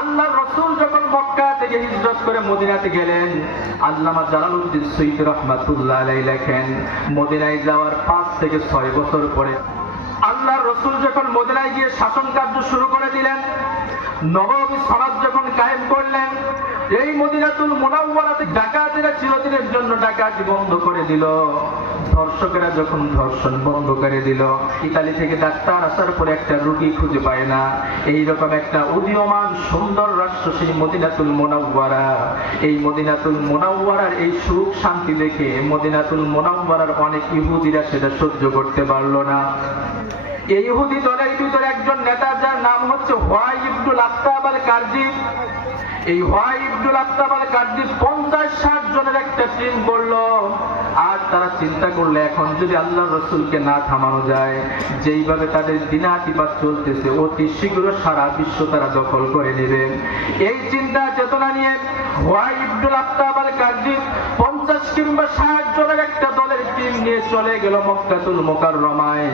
আল্লাহর রাসূল যখন মক্কা থেকে হিজরত করে মদিনাতে গেলেন, আল্লামা জালালউদ্দিন সুয়ুতী রাহমাতুল্লাহ আলাইহি লেখেন, মদিনায় যাওয়ার 5 থেকে 6 বছর পরে আল্লাহর রাসূল যখন মদিনায় গিয়ে শাসন কার্য শুরু করে দিলেন, নববী সমাজ যখন কায়েম করলেন, এই মদিনাতুল মুনাওয়ারাতে ডাকাতেরা চিরদিনের জন্য ডাকাতি বন্ধ করে দিল, ধর্ষকেরা যখন ধর্ষণ বন্ধ করে দিল, ইতালি থেকে ডাক্তার আসার পরে একটা রোগী খুঁজে পায় না, এইরকম একটা উদীয়মান সুন্দর রাষ্ট্র সেই মদিনাতুল মুনাওয়ারা। এই মদিনাতুল মুনাওয়ারার এই সুখ শান্তি দেখে মদিনাতুল মুনাওয়ারার অনেক ইহুদিরা সেটা সহ্য করতে পারলো না। এই ইহুদি দলের ভিতরে একজন নেতা, যার নাম হচ্ছে হোয়াই ইবনুল আখতাব আল কারজি। এই হোয়াই ইবনুল আখতাব আল কারজি 50-60 জনের একটা টিম করলো, আর তারা চিন্তা করলে এখন যদি আল্লাহর রাসূলকে না থামানো যায়, যেইভাবে তাদের দিনাতিপাত চলতেছে, অতি শীঘ্র সারা বিশ্ব তারা দখল করে নেবে। এই চিন্তা চেতনা নিয়ে হোয়াই ইবনুল আখতাব আল কারজি 50 কিংবা 60 জনের একটা দলের টিম নিয়ে চলে গেল মক্কাতুল মুকাররমায়।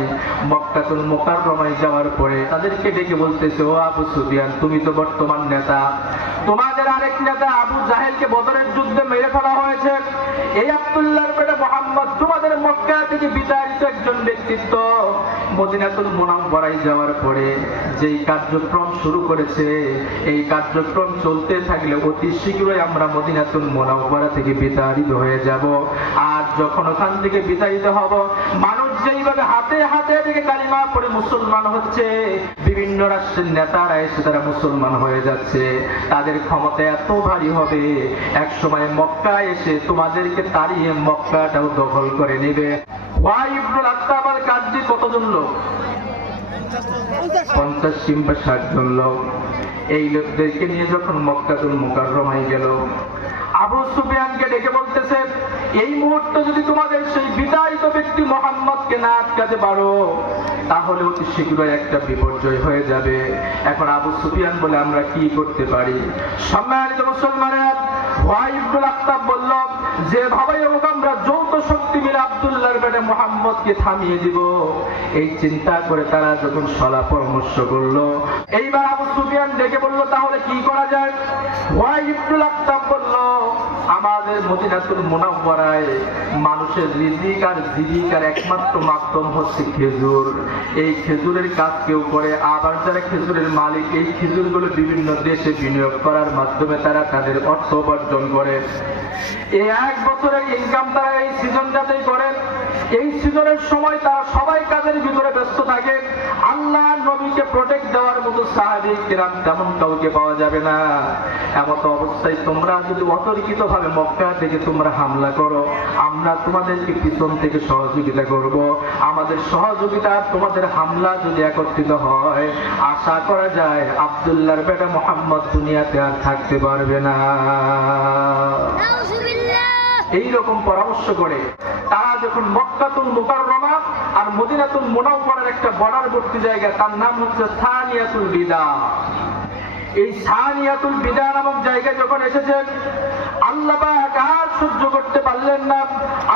মক্কাতুল মুকাররমায় যাওয়ার পরে তাদেরকে ডেকে বলতেছে, ও আবু সুফিয়ান, তুমি তো বর্তমান নেতা, তোমাদের আরেক নেতা আবু জাহেলকে বদরের যুদ্ধে মেরে ফেলা হয়েছে, এই আব্দুল্লাহর বেটা মুহাম্মদ তোমাদের মক্কা থেকে বিতাড়িত একজন ব্যক্তিত্ব। মদিনাতুল মুনাওয়ারায় যাওয়ার পরে যেই কার্যক্রম শুরু করেছে, এই কার্যক্রম চলতে থাকলে অতি শীঘ্রই আমরা মদিনাতুল মুনাওয়ারা থেকে বিতাড়িত হয়ে যাব। আর যখন ওখান থেকে বিতাড়িত হব, মানুষ যেইভাবে হাতে হাতে থেকে কালিমা পড়ে মুসলমান হচ্ছে, বিভিন্ন রাষ্ট্রের নেতারা এসে তারা মুসলমান হয়ে যাচ্ছে, তাদের ক্ষমতা এত ভারী হবে, এক সময় মক্কা এসে তোমাদেরকে তাড়িয়ে মক্কাটাও দখল করে নেবে। হোয়াই ইবনুল আখতাব আল কারজি কতজন লোক? 50 কিংবা 60 জন লোক। এই লোকদেরকে নিয়ে যখন মক্কাতুল মুকাররমায় গেল, আবু সুফিয়ানকে ডেকে বলতেছে, এই মুহূর্তে যদি তোমাদের সেই বিতাড়িত ব্যক্তি মুহাম্মদকে না আটকাতে পারো, তাহলে অতি শীঘ্রই একটা বিপর্যয় হয়ে যাবে। এখন আবু সুফিয়ান বলে, আমরা কি করতে পারি? সম্মানিত মুসলমানেরা, হোয়াই ইবনুল আখতাব বলল, যেভাবে হোক আমরা যৌথ শক্তি মিলে আব্দুল্লাহর বেটা মুহাম্মদকে থামিয়ে দিব। এই চিন্তা করে তারা যখন সলা পরামর্শ করলো, এইবার আবু সুফিয়ান ডেকে বলল, তাহলে কি করা যায়? হোয়াই ইবনুল আখতাব বলল, আমাদের মদিনাতুল মুনাওয়ারায় মানুষের রিজিক আর জীবিকার একমাত্র মাধ্যম হচ্ছে খেজুর। এই খেজুরের কাজ কেউ করে, আবার যারা খেজুরের মালিক, এই খেজুরগুলো বিভিন্ন দেশে বিনিয়োগ করার মাধ্যমে তারা তাদের অর্থ উপার্জন করে। এই 1 বছরের ইনকাম তারা এই সিজনটাতেই করে। এই সিজনের সময় তারা সবাই কাজের ভিতরে ব্যস্ত থাকে। আল্লাহ নবীকে প্রোটেক্ট দেওয়ার মতো সাহাবী কিরাম তেমন কাউকে পাওয়া যাবে না। এমত অবস্থায় তোমরা যদি অতর্কিত ভাবে মক্কা থেকে তোমরা হামলা করো, আমরা তোমাদেরকে পিছন থেকে সহযোগিতা করব। আমাদের সহযোগিতা তোমাদের হামলা যদি একত্রিত হয়, আশা করা যায় আব্দুল্লাহর বেটা মুহাম্মদ দুনিয়াতে আর থাকতে পারবে না। এইরকম পরামর্শ করে তারা যখন মক্কাতুল মুকাররমা আর মদিনাতুল মুনাওয়ারার একটা বর্ডারবর্তী জায়গা, তার নাম হচ্ছে সানিয়াতুল বিদা, এই সানিয়াতুল বিদা নামক জায়গায় যখন এসেছেন, আল্লাহ পাক আর সহ্য করতে পারলেন না।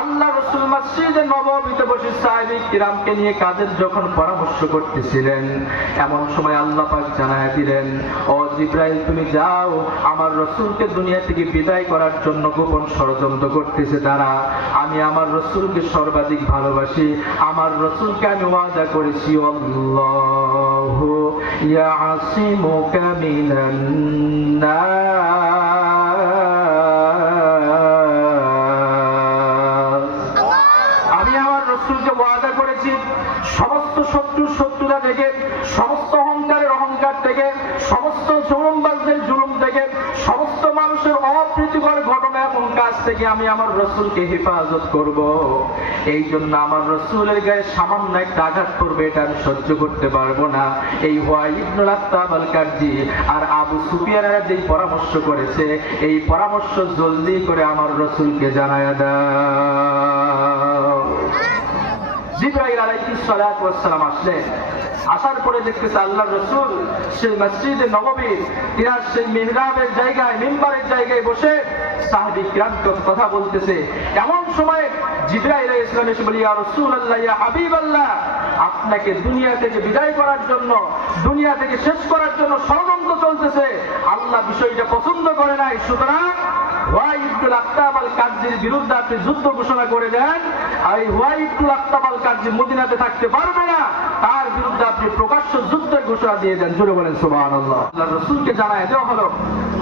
আল্লাহ রাসূল মসজিদে নববীতে বসে সাহাবী কিরামকে নিয়ে কাজের যখন পরামর্শ করতেছিলেন, এমন সময় আল্লাহ পাক জানায়া দিলেন, ও জিবরাইল, তুমি যাও, আমার রাসূলকে দুনিয়া থেকে বিদায় করার জন্য গোপন ষড়যন্ত্র করতেছে তারা। আমি আমার রাসূলকে সর্বাধিক ভালোবাসি, আমার রাসূলকে আমি ওয়াদা করেছি, আল্লাহু ইয়াসিমুকা মিনান নাস। আমি আমার রাসূলকে ওয়াদা করেছি সমস্ত শত্রুতা থেকে, সমস্ত অহংকারের অহংকার থেকে, সমস্ত জুলুমবাজদের জুলুম থেকে, সমস্ত মানুষের অপ্রীতিকর ঘটনা এবং কাজ থেকে আমি আমার রাসূলকে হেফাজত করব। এই জন্য আমার রাসূলের গায়ে সামান্য একটা আঘাত করবে, এটা আমি সহ্য করতে পারবো না। এই হোয়াই ইবনুল আখতাব আল কারজি আর আবু সুফিয়ানরা যেই পরামর্শ করেছে, এই পরামর্শ জলদি করে আমার রাসূলকে জানায়া দাও। জিবরাইল আলাইহিস সালাতু ওয়াস সালাম আসলেন। আসার পরে দেখতেছে আল্লাহর রাসূল সেই মসজিদে নববী তিনার সেই মিহরাবের জায়গায়, মিম্বারের জায়গায় বসে সাহাবী কিরামকে কথা বলতেছে। এমন সময় জিবরাইল আলাইহিস সালাম এসে বলে, ইয়া রাসূলুল্লাহ, ইয়া হাবিবাল্লাহ, আপনাকে দুনিয়া থেকে বিদায় করার জন্য, দুনিয়া থেকে শেষ করার জন্য ষড়যন্ত্র চলতেছে। আল্লাহ বিষয়টা পছন্দ করে নাই, সুতরাং ওয়াই ইবনুল আখতাব আল কারজির বিরুদ্ধে আপনি যুদ্ধ ঘোষণা করে দেন। আর এই ওয়াই ইবনুল আখতাব আল কারজি মদিনাতে থাকতে পারবে না, তার বিরুদ্ধে আপনি প্রকাশ্য যুদ্ধের ঘোষণা দিয়ে দেন। জোরে বলেন সুবহানাল্লাহ। আল্লাহর রাসূলকে জানায় দেওয়া হলো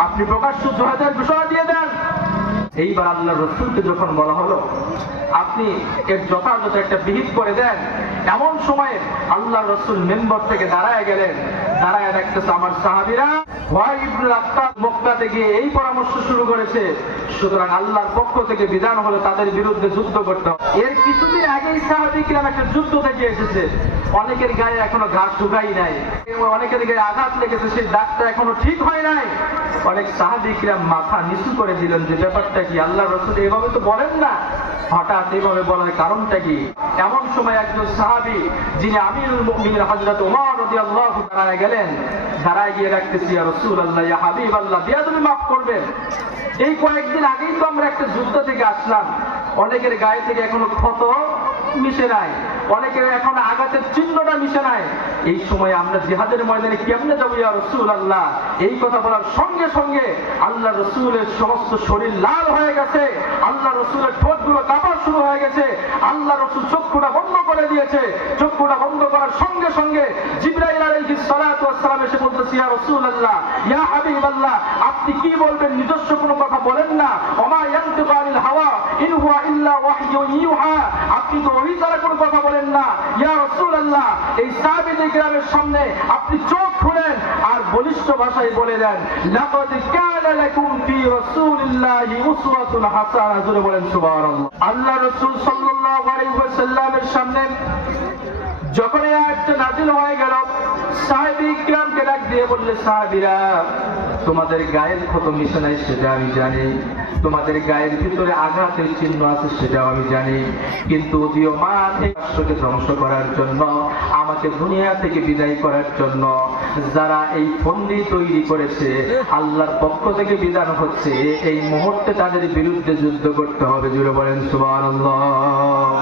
আপনি প্রকাশ্য যুদ্ধের ঘোষণা দিয়ে দেন। এইবার আল্লাহর রাসূলকে যখন বলা হলো আপনি এর যথাযথ একটা বিহিত করে দেন, এমন সময়ে আল্লাহর রাসূল মেম্বার থেকে দাঁড়ায় গেলেন। দাঁড়ায় দেখতেছে আমার সাহাবীরা ওয়াই ইবনুল আখতাব মক্কাতে গিয়ে এই পরামর্শ শুরু করেছে, সুতরাং আল্লাহর পক্ষ থেকে বিধান হলো তাদের বিরুদ্ধে যুদ্ধ করতে হবে। এর কিছুদিন আগেই সাহাবী কিরাম একটা যুদ্ধ থেকে এসেছে, অনেকের গায়ে এখনো ঘাস শুকাই নাই, অনেকের গায়ে আঘাত লেগেছে, সেই দাগটা এখনো ঠিক হয় নাই। অনেক সাহাবী কিরাম মাথা নিচু করে দিলেন যে ব্যাপারটা কি, আল্লাহর রাসূল এভাবে তো বলেন না, হঠাৎ এভাবে বলার কারণটা কি? এমন সময় একজন সাহাবী যিনি আমিরুল মুমিনিন হযরত ওমর রাদিয়াল্লাহু তাআলা গেলেন। দাঁড়ায় গিয়ে রাখতেছি ইয়া রাসূলুল্লাহ, ইয়া হাবিবাল্লাহ, বিয়াদবি মাফ করবেন, এই কয়েকদিন আগেই তো আমরা একটা যুদ্ধ থেকে আসলাম, অনেকের গায়ে থেকে এখনো ক্ষত মিশে নাই, অনেকের এখনো আঘাতের চিহ্নটা মিশে নাই, এই সময় আমরা জিহাদের ময়দানে কেমনে যাবো ইয়া রাসূলুল্লাহ? এই কথা বলার সঙ্গে সঙ্গে আল্লাহ রাসূলের সমস্ত শরীর লাল হয়ে গেছে, আল্লাহ রাসূলের ঠোঁটগুলো কাঁপা শুরু হয়ে গেছে, আল্লাহ রাসূল চক্ষুটা বন্ধ করে দিয়েছে। চক্ষুটা বন্ধ করার সঙ্গে সঙ্গে জিবরাইল আলাইহিস সালাতু ওয়াস সালাম এসে বলতেছে ইয়া রাসূলুল্লাহ, ইয়া হাবিবাল্লাহ, আপনি কি বলবেন? নিজস্ব কোনো কথা বলেন না। ওমা ইয়ানতিকু আনিল হাওয়া ইন হুয়া ইল্লা ওয়াহয়ুন ইউহা, আপনি তো ওহী ছাড়া কোনো কথা বলেন না। ইয়া রাসূলুল্লাহ, এই সাহাবীদের গ্রামের সামনে আপনি চোখ খুলেন আর বলিষ্ঠ ভাষায় বলে দেন লাকাদ কানা লাকুম ফি রাসূলিল্লাহি উসওয়াতুন হাসানাহ। জোরে বলেন সুবহানাল্লাহ। আল্লাহ রাসূল সাল্লাল্লাহু আলাইহি ওয়াসাল্লামের সামনে যখন এই আয়াতটা নাযিল হয়ে গেল, সাহাবী কিরামকে ডাক দিয়ে বললে সাহাবীরা, তোমাদের গায়ের ক্ষত মিশে নাই সেটা আমি জানি, তোমাদের গায়ের ভিতরে আঘাতের চিহ্ন আছে সেটাও আমি জানি, কিন্তু উদীয়মান এই রাষ্ট্রকে ধ্বংস করার জন্য, আমাকে দুনিয়া থেকে বিদায় করার জন্য যারা এই ফন্দি তৈরি করেছে, আল্লাহর পক্ষ থেকে বিধান হচ্ছে এই মুহূর্তে তাদের বিরুদ্ধে যুদ্ধ করতে হবে। জুড়ে বলেন সুবহানাল্লাহ।